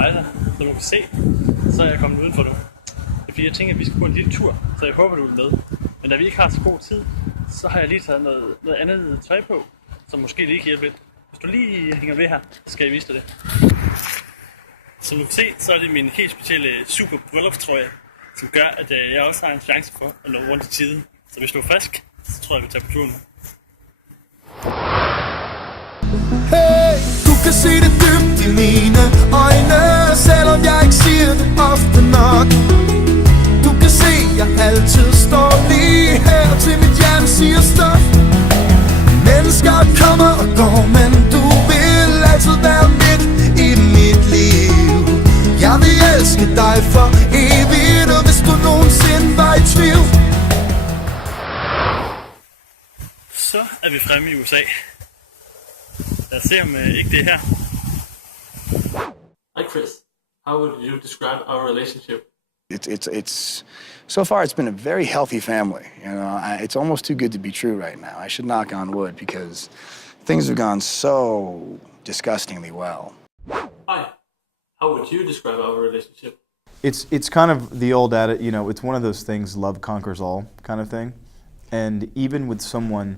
Altså, som du kan se, så er jeg kommet udenfor nu. Det er fordi, jeg tænker, at vi skal gå en lille tur, så jeg håber, du er med. Men da vi ikke har så god tid, så har jeg lige taget noget andet tøj på, som måske lige kan hjælpe lidt. Hvis du lige hænger ved her, så skal jeg vise dig det. Som du kan se, så er det min helt specielle super bryllupstrøje, som gør, at jeg også har en chance for at nå rundt i tiden. Så hvis du er frisk, så tror jeg, vi tager på turen. Hey, du kan se det dybt i mine øjne, selvom jeg ikke siger det ofte nok. Du kan se, jeg altid står lige her, til mit hjerte siger stop. Mennesker kommer og går, men du vil altid være midt i mit liv. Jeg vil elske dig for evigt, og hvis du nogensinde var i tvivl. Så er vi fremme i USA. Lad os se om ikke det er her. Hi Chris, how would you describe our relationship? It's so far it's been a very healthy family. You know, it's almost too good to be true right now. I should knock on wood because things have gone so disgustingly well. Hi, how would you describe our relationship? It's kind of the old adage, you know, it's one of those things, love conquers all kind of thing. And even with someone,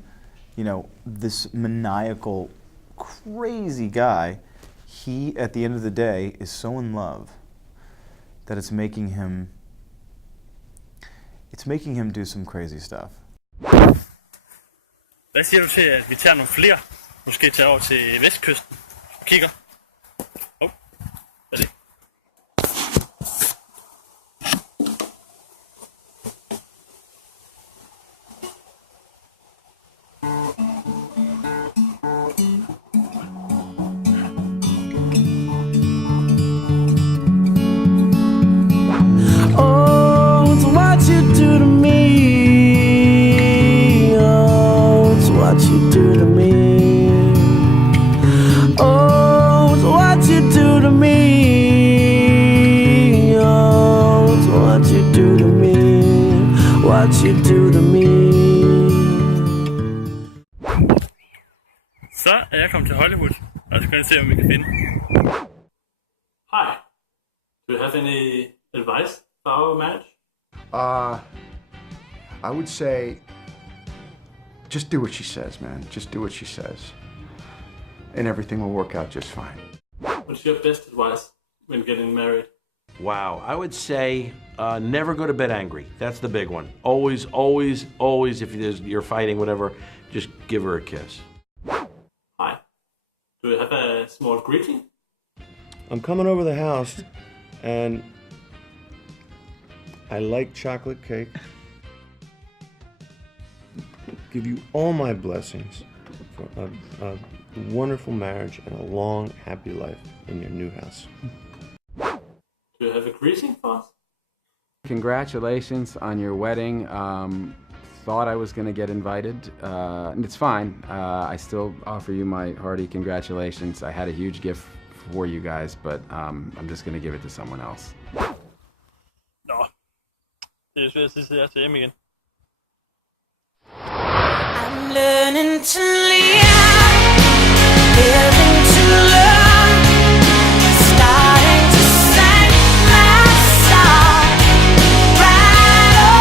you know, this maniacal, crazy guy, he, at the end of the day, is so in love that it's making him do some crazy stuff. Hvad siger du til, at vi tager nogle flere? Måske tager over til vestkysten og kigger. Hvad er det? Så er jeg kommet til Hollywood, og så kan jeg se, om vi kan finde. Hi. Do you have any advice for our marriage? I would say, just do what she says, man. Just do what she says. And everything will work out just fine. What's your best advice when getting married? Wow, I would say never go to bed angry. That's the big one. Always, always, always, if you're fighting, whatever, just give her a kiss. Hi. Do you have a small greeting? I'm coming over the house, and I like chocolate cake. Give you all my blessings for a wonderful marriage and a long, happy life in your new house. Do you have a greeting for us? Congratulations on your wedding. Thought I was going to get invited, and it's fine. I still offer you my hearty congratulations. I had a huge gift for you guys, but I'm just going to give it to someone else. Nå, det er svært at sige til hjem igen. I'm learning to live, living to learn, starting to sing my song, right or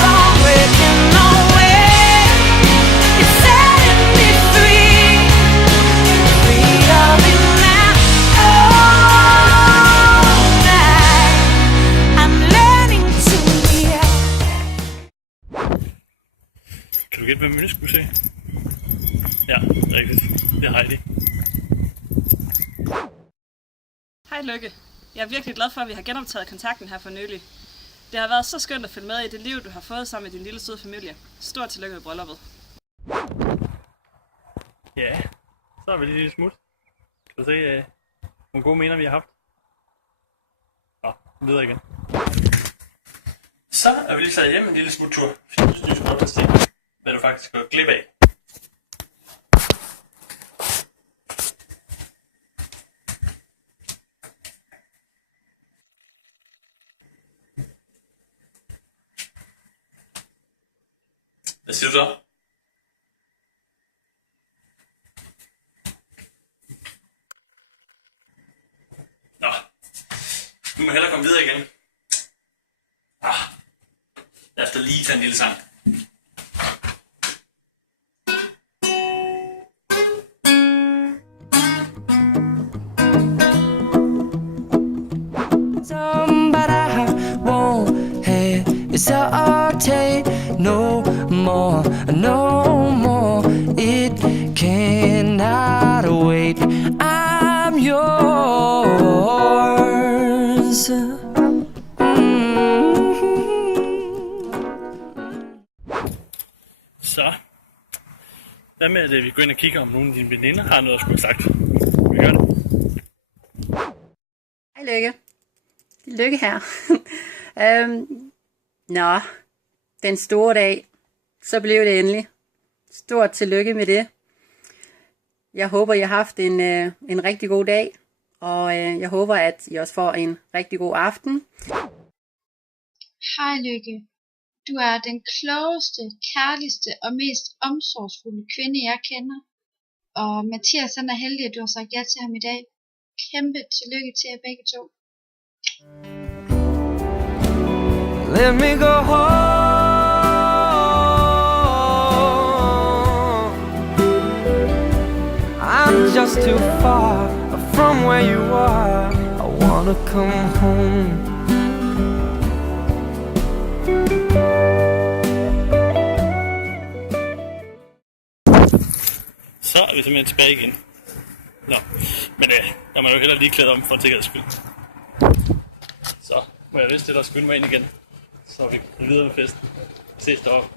wrong, breaking away, it's setting me free, freedom now, all night, I'm learning to live. Kan du gætte, hvem vi nu skulle se? Ja, rigtigt. Det er Heidi. Hej Lykke. Jeg er virkelig glad for, at vi har genoptaget kontakten her for nylig. Det har været så skønt at følge med i det liv, du har fået sammen med din lille søde familie. Stort tillykke med brylluppet. Ja, så er vi lige lidt smut. Kan du se nogle gode minder, vi har haft? Nå, videre igen. Så er vi lige taget hjem en lille smuttur. Jeg synes, du skal godt se, hvad du faktisk går glip af. Hvad siger du så? Nå, Vi må hellere komme videre igen. Lad os da lige tage en lille sang. But I won't hesitate no more, no more. It cannot wait. I'm yours. Så, hvad med at vi går ind og kigger, om nogle af dine veninder har noget at skulle have sagt? Vi gør det. Hej Lykke. Lykke her. Nå, den store dag. Så blev det endelig. Stort tillykke med det. Jeg håber, I har haft en rigtig god dag. Og jeg håber, at I også får en rigtig god aften. Hej Lykke. Du er den klogeste, kærligste og mest omsorgsfulde kvinde, jeg kender. Og Mathias han er heldig, at du har sagt ja til ham i dag. Kæmpe tillykke til jer begge to. Let me go home. I'm just too far from where you are. I wanna come home. Så er vi simpelthen tilbage igen. Nå, men jeg må jo heller lige klæde om for en sikkerheds skyld. Så må jeg vist det, der skynde mig ind igen, så vi kan videre med festen. Ses deroppe.